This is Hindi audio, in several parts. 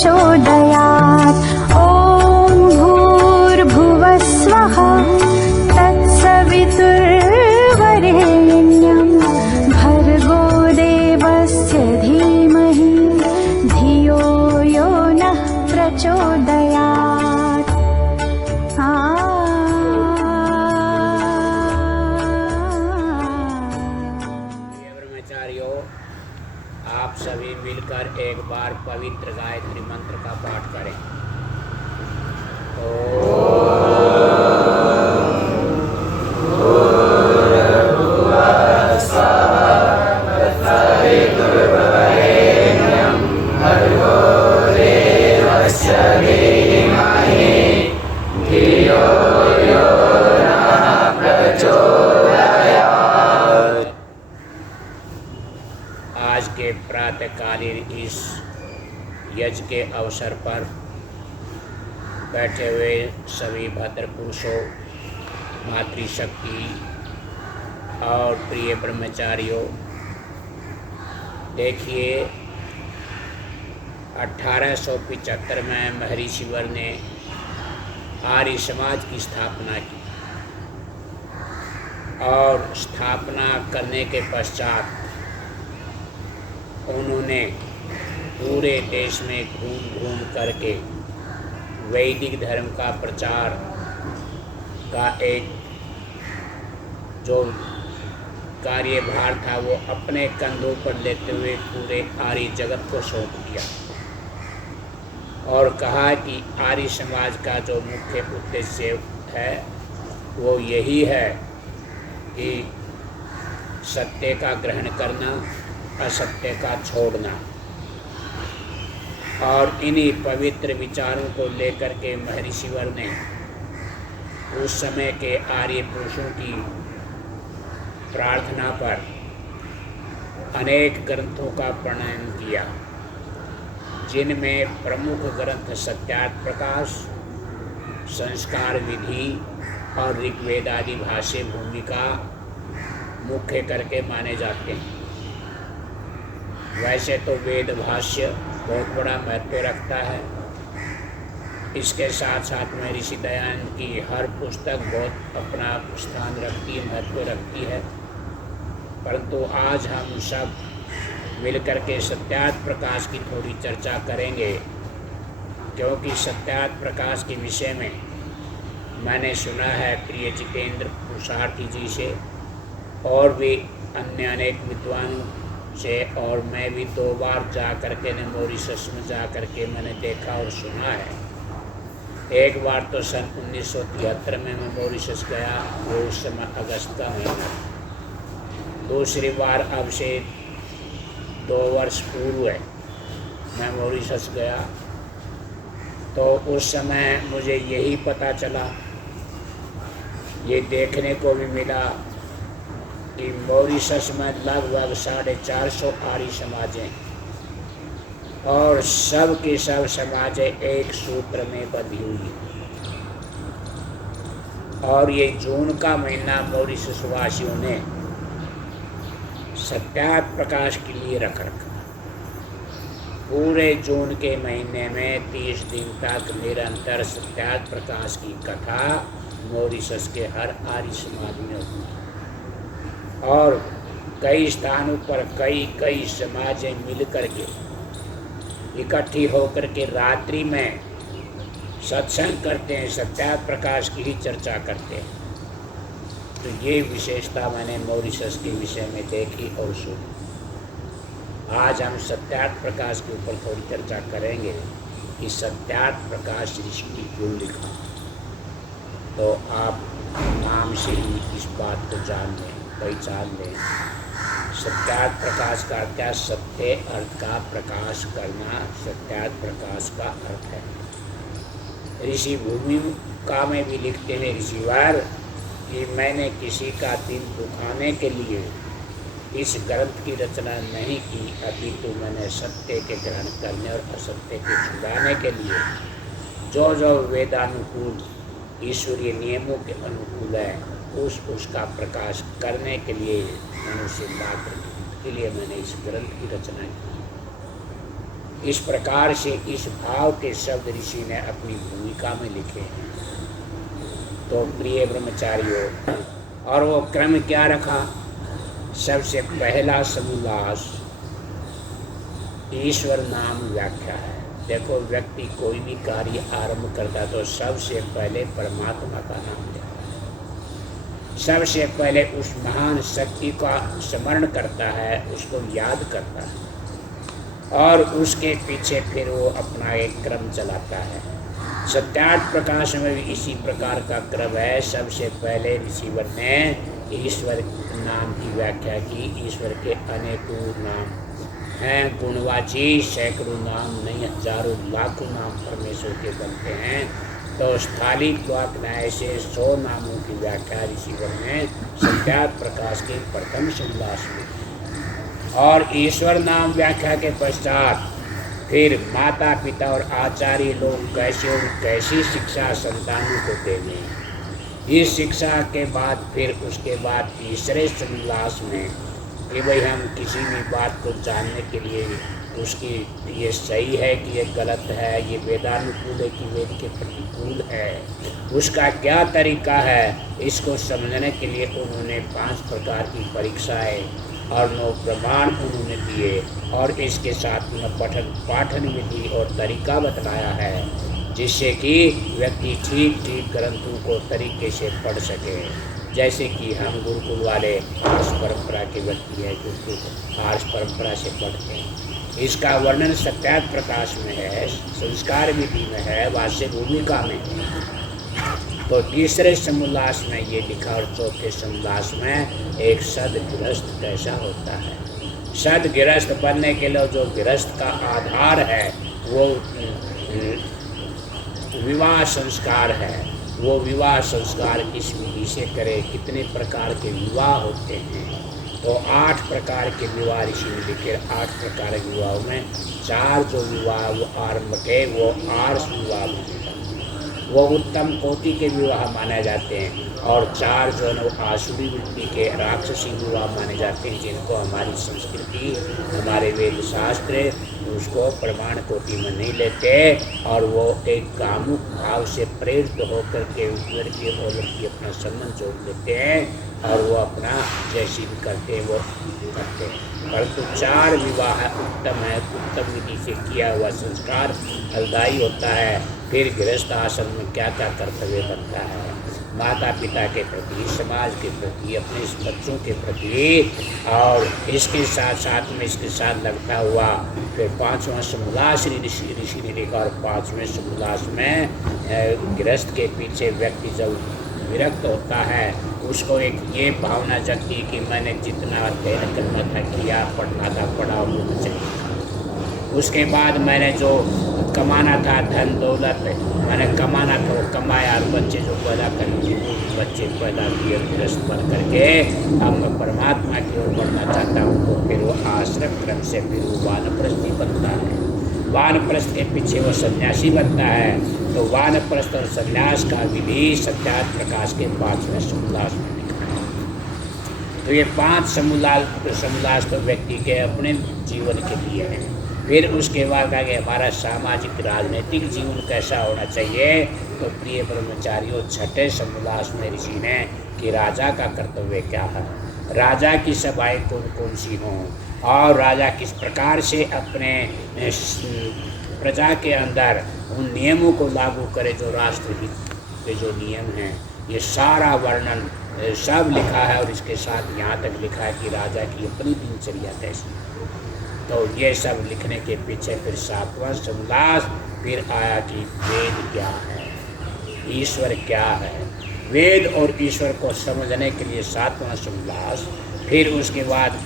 प्रचोदयात्। ॐ भूर्भुवः स्वः तत्सवितुर्वरेण्यं भर्गो देवस्य धीमहि धियो यो नः प्रचोदयात्। ब्रह्मचारियों, आप सभी मिलकर एक बार पवित्र गायत्री मंत्र का पाठ करें। आज के प्रातःकालीन इस यज्ञ के अवसर पर बैठे हुए सभी भद्र पुरुषों, मातृशक्ति और प्रिय ब्रह्मचारियों, देखिए 1875 में महर्षि वर ने आर्य समाज की स्थापना की और स्थापना करने के पश्चात उन्होंने पूरे देश में घूम घूम करके वैदिक धर्म का प्रचार का एक जो कार्यभार था वो अपने कंधों पर लेते हुए पूरे आर्य जगत को सौंप दिया और कहा कि आर्य समाज का जो मुख्य उद्देश्य है वो यही है कि सत्य का ग्रहण करना, असत्य का छोड़ना। और इन्हीं पवित्र विचारों को लेकर के महर्षि वर ने उस समय के आर्य पुरुषों की प्रार्थना पर अनेक ग्रंथों का प्रणयन किया, जिनमें प्रमुख ग्रंथ सत्यार्थ प्रकाश, संस्कार विधि और ऋग्वेद आदि भाष्य भूमिका मुख्य करके माने जाते हैं। वैसे तो वेद भाष्य बहुत बड़ा महत्व रखता है, इसके साथ साथ में ऋषि दयानंद की हर पुस्तक बहुत अपना स्थान रखती है, महत्व रखती है। परंतु आज हम सब मिलकर के सत्यार्थ प्रकाश की थोड़ी चर्चा करेंगे, क्योंकि सत्यार्थ प्रकाश के विषय में मैंने सुना है प्रिय जितेंद्र पुरुषार्थी जी से और भी अन्य अनेक विद्वानों से, और मैं भी 2 बार जा करके मॉरिशस में जा करके मैंने देखा और सुना है। एक बार तो सन 1973 में मैं मॉरिशस गया, वो उस समय अगस्त का महीना। दूसरी बार अब से 2 वर्ष पूर्व मैं मॉरिशस गया, तो उस समय मुझे यही पता चला, ये देखने को भी मिला कि मॉरिशस में लगभग 450 आर्य समाजें और सब की सब समाजें एक सूत्र में बंधी हुई। और ये जून का महीना मॉरिशस वासियों ने सत्यार्थ प्रकाश के लिए रख रखा। पूरे जून के महीने में 30 दिन तक निरंतर सत्यार्थ प्रकाश की कथा मॉरिशस के हर आर्य समाज में होती है और कई स्थानों पर कई समाजें मिल करके इकट्ठी होकर के रात्रि में सत्संग करते हैं, सत्यार्थ प्रकाश की ही चर्चा करते हैं। तो ये विशेषता मैंने मॉरिशस के विषय में देखी और सुनी। आज हम सत्यार्थ प्रकाश के ऊपर थोड़ी चर्चा करेंगे कि सत्यार्थ प्रकाश ऋषि ने क्यों लिखा। तो आप नाम से ही इस बात को जान लें, पहचान लें। सत्यार्थ प्रकाश का अर्थ है सत्य अर्थ का प्रकाश करना, सत्यार्थ प्रकाश का अर्थ है। ऋषि भूमिका में भी लिखते हैं ऋषिवार कि मैंने किसी का दिल दुखाने के लिए इस ग्रंथ की रचना नहीं की, अपितु मैंने सत्य के ग्रहण करने और असत्य के छुड़ाने के लिए जो जो वेदानुकूल ईश्वरीय नियमों के अनुकूल है उसका प्रकाश करने के लिए मनुष्य मात्र के लिए मैंने इस ग्रंथ की रचना की। इस प्रकार से इस भाव के शब्द ऋषि ने अपनी भूमिका में लिखे हैं। तो प्रिय ब्रह्मचारियों, और वो क्रम क्या रखा? सबसे पहला समोल्लास ईश्वर नाम व्याख्या है। देखो, व्यक्ति कोई भी कार्य आरंभ करता तो सबसे पहले परमात्मा का नाम लेता है, सबसे पहले उस महान शक्ति का स्मरण करता है, उसको याद करता है, और उसके पीछे फिर वो अपना एक क्रम चलाता है। सत्यार्थ प्रकाश में भी इसी प्रकार का क्रम है। सबसे पहले ऋषिवर ने ईश्वर नाम की व्याख्या की। ईश्वर के अनेकों नाम हैं, गुणवाची सैकड़ों नाम नहीं, हजारों लाखों नाम परमेश्वर के बनते हैं। तो स्थाली वाक न्याय से 100 नामों की व्याख्या ऋषिवर ने सत्यार्थ प्रकाश के प्रथम समोल्लास में की। और ईश्वर नाम व्याख्या के पश्चात फिर माता पिता और आचार्य लोग कैसे और कैसी शिक्षा संतानों को देंगे। इस शिक्षा के बाद फिर उसके बाद तीसरे समोल्लास में कि भाई हम किसी भी बात को जानने के लिए उसकी ये सही है कि ये गलत है, ये वेदानुकूल है कि वेद के प्रतिकूल है, उसका क्या तरीका है, इसको समझने के लिए उन्होंने 5 प्रकार की परीक्षाएं और 9 प्रमाण उन्होंने दिए, और इसके साथ में पठन पाठन विधि और तरीका बतलाया है, जिससे कि व्यक्ति ठीक ठीक ग्रंथों को तरीके से पढ़ सके। जैसे कि हम गुरुकुल वाले आर्ष परंपरा के व्यक्ति हैं, जो आर्ष परंपरा से पढ़ते हैं। इसका वर्णन सत्यार्थ प्रकाश में है, संस्कार विधि में है, वास्य भूमिका में है। तो तीसरे समोल्लास में ये लिखा और चौथे समोल्लास में एक सदगृहस्थ कैसा होता है। सदगृहस्थ बनने के लिए जो गृहस्थ का आधार है वो विवाह संस्कार है। वो विवाह संस्कार किस विधि से करे, कितने प्रकार के विवाह होते हैं। तो 8 प्रकार के विवाह ऋषि ने लिखे। 8 प्रकार के विवाहों में 4 जो विवाह वो आरंभ के वो आर्ष विवाह वो उत्तम कोटि के विवाह माने जाते हैं, और 4 जो है वो आसुरी वृत्ति के राक्षसी विवाह माने जाते हैं, जिनको हमारी संस्कृति हमारे वेद शास्त्र उसको प्रमाण कोटि में नहीं लेते, और वो एक कामुक भाव से प्रेरित होकर के लड़की और लड़की अपना संबंध जोड़ लेते हैं, और वो अपना जैसी भी करते हैं वो करते हैं। परंतु 4 विवाह उत्तम है। उत्तम विधि से किया हुआ संस्कार फलदायी होता है। फिर गृहस्थ आश्रम में क्या क्या कर्तव्य बनता है, माता पिता के प्रति, समाज के प्रति, अपने बच्चों के प्रति, और इसके साथ साथ में इसके साथ लगता हुआ फिर 5वां समोल्लास ऋषि ने लिखा। और 5वें समोल्लास में गृहस्थ के पीछे व्यक्ति जब विरक्त होता है, उसको एक ये भावना जगती है कि मैंने जितना अध्ययन करना था किया, पढ़ना था पढ़ा, वो मुझे उसके बाद मैंने जो कमाना था धन दौलत मैंने कमाना था वो कमाया, और बच्चे जो पैदा करके बच्चे पैदा किए गृहस्थ बन करके अब मैं परमात्मा की ओर बढ़ना चाहता हूँ। तो फिर वो आश्रम क्रम से फिर वो वानप्रस्थी बनता है। वानप्रस्थ के पीछे वो सन्यासी बनता है। तो वानप्रस्थ और सन्यास का विधि सत्यार्थ प्रकाश के 5वें समोल्लास में लिखा है। तो ये 5 समोल्लास तो व्यक्ति के अपने जीवन के लिए है। फिर उसके बाद आगे हमारा सामाजिक राजनीतिक जीवन कैसा होना चाहिए। तो प्रिय ब्रह्मचारियों, 6ठे समोल्लास में ऋषि ने कि राजा का कर्तव्य क्या है, राजा की सभाएं कौन कौन सी हों, और राजा किस प्रकार से अपने प्रजा के अंदर उन नियमों को लागू करे जो राष्ट्रहित के जो नियम हैं। ये सारा वर्णन सब लिखा है, और इसके साथ यहाँ तक लिखा है कि राजा की अपनी दिनचर्या कैसी। तो ये सब लिखने के पीछे फिर 7वां समोल्लास फिर आया कि वेद क्या है, ईश्वर क्या है। वेद और ईश्वर को समझने के लिए 7वां समोल्लास। फिर उसके बाद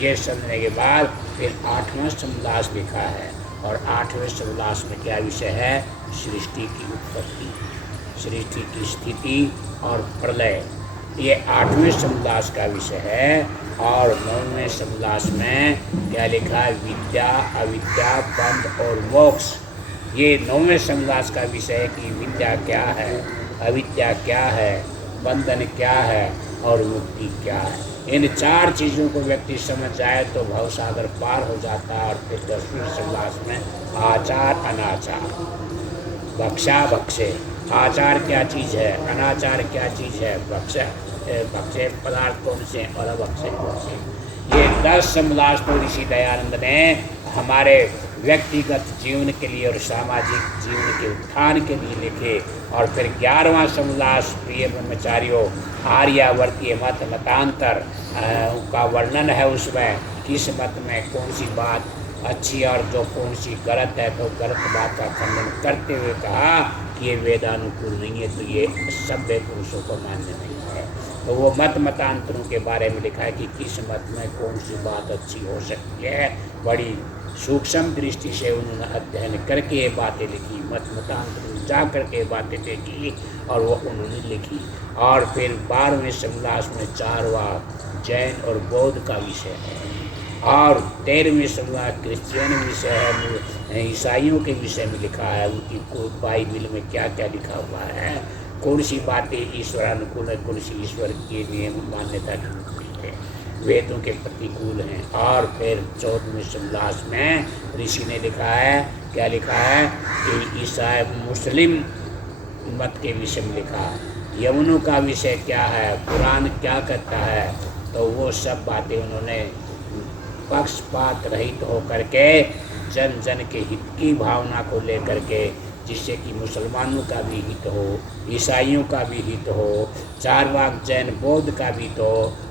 ये समझने के बाद फिर 8वां समोल्लास लिखा है। और 8वें समोल्लास में क्या विषय है, सृष्टि की उत्पत्ति, सृष्टि की स्थिति और प्रलय। ये 8वें समोल्लास का विषय है। और 9वें समोल्लास में क्या लिखा है, विद्या अविद्या बंध और मोक्ष। ये 9वें समोल्लास का विषय है कि विद्या क्या है, अविद्या क्या है, बंधन क्या है और मुक्ति क्या है। इन 4 चीज़ों को व्यक्ति समझ जाए तो भवसागर पार हो जाता है। और फिर 10वें समास में आचार अनाचार, भक्षा भक्षे। आचार क्या चीज़ है, अनाचार क्या चीज़ है, भक्षे पदार्थ कौन से और अभक्षे कौन से। ये 10 समलास तो ऋषि दयानंद ने हमारे व्यक्तिगत जीवन के लिए और सामाजिक जीवन के उत्थान के लिए लिखे। और फिर 11वां समलास प्रिय ब्रह्मचारियों आर्यावर्तीय मत मतांतर का वर्णन है। उसमें किस मत में कौन सी बात अच्छी और जो कौन सी गलत है, तो गलत बात का खंडन करते हुए कहा कि ये वेदानुकूल नहीं है, तो ये सभ्य पुरुषों को मान्य नहीं है। तो वो मत मतांतरों के बारे में लिखा है कि किस मत में कौन सी बात अच्छी हो सकती है। बड़ी सूक्ष्म दृष्टि से उन्होंने अध्ययन करके ये बातें लिखी, मत मतांतर में जा करके बातें देखी और वो उन्होंने लिखी। और फिर 12वें समलास में 4वां जैन और बौद्ध का विषय है। और 13वें समलास क्रिश्चियन विषय है, ईसाइयों के विषय में लिखा है। उनकी बाइबिल में क्या क्या लिखा हुआ है, कौन सी बातें ईश्वरानुकूल है, कौन सी ईश्वर के नियम मान्यता की है, वेदों के प्रतिकूल हैं। और फिर 14वें समलास में ऋषि ने लिखा है, क्या लिखा है कि ईसाई मुस्लिम मत के विषय में लिखा। यवनों का विषय क्या है, कुरान क्या कहता है, तो वो सब बातें उन्होंने पक्षपात रहित होकर के जन जन के हित की भावना को लेकर के, जिससे कि मुसलमानों का भी हित हो, ईसाइयों का भी हित हो, चारवाक जैन बौद्ध का भी तो,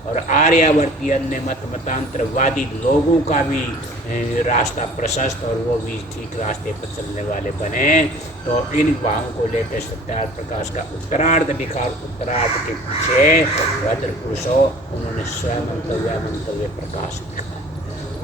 और आर्यावर्ती अन्य मत मतांतरवादी लोगों का भी रास्ता प्रशस्त और वो भी ठीक रास्ते पर चलने वाले बने। तो इन भावों को लेकर सत्यार्थ प्रकाश का उत्तरार्ध लिखा। और उत्तरार्ध के पीछे भद्र पुरुषों उन्होंने स्वयं मंतव्य प्रकाश लिखा।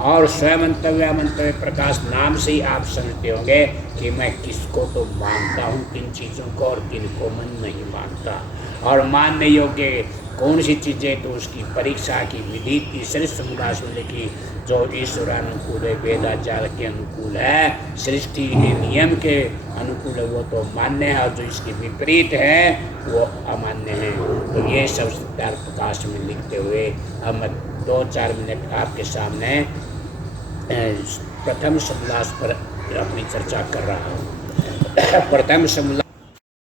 और स्वयं मंतव्य प्रकाश नाम से ही आप समझते होंगे कि मैं किसको तो मानता हूँ, किन चीज़ों को, और किन को मैं नहीं मानता। और मानने योग्य कौन सी चीज़ें, तो उसकी परीक्षा की विधि तीसरे समुदाय में लिखी। जो ईश्वरानुकूल है, वेदाचार के अनुकूल है, सृष्टि के नियम के अनुकूल है, वो तो मान्य है। और जो इसके विपरीत है वो अमान्य है। तो ये सब सत्यार्थ प्रकाश में लिखते हुए अब मैं 2-4 मिनट आपके सामने प्रथम समलास पर अपनी चर्चा कर रहा हूँ। प्रथम समलास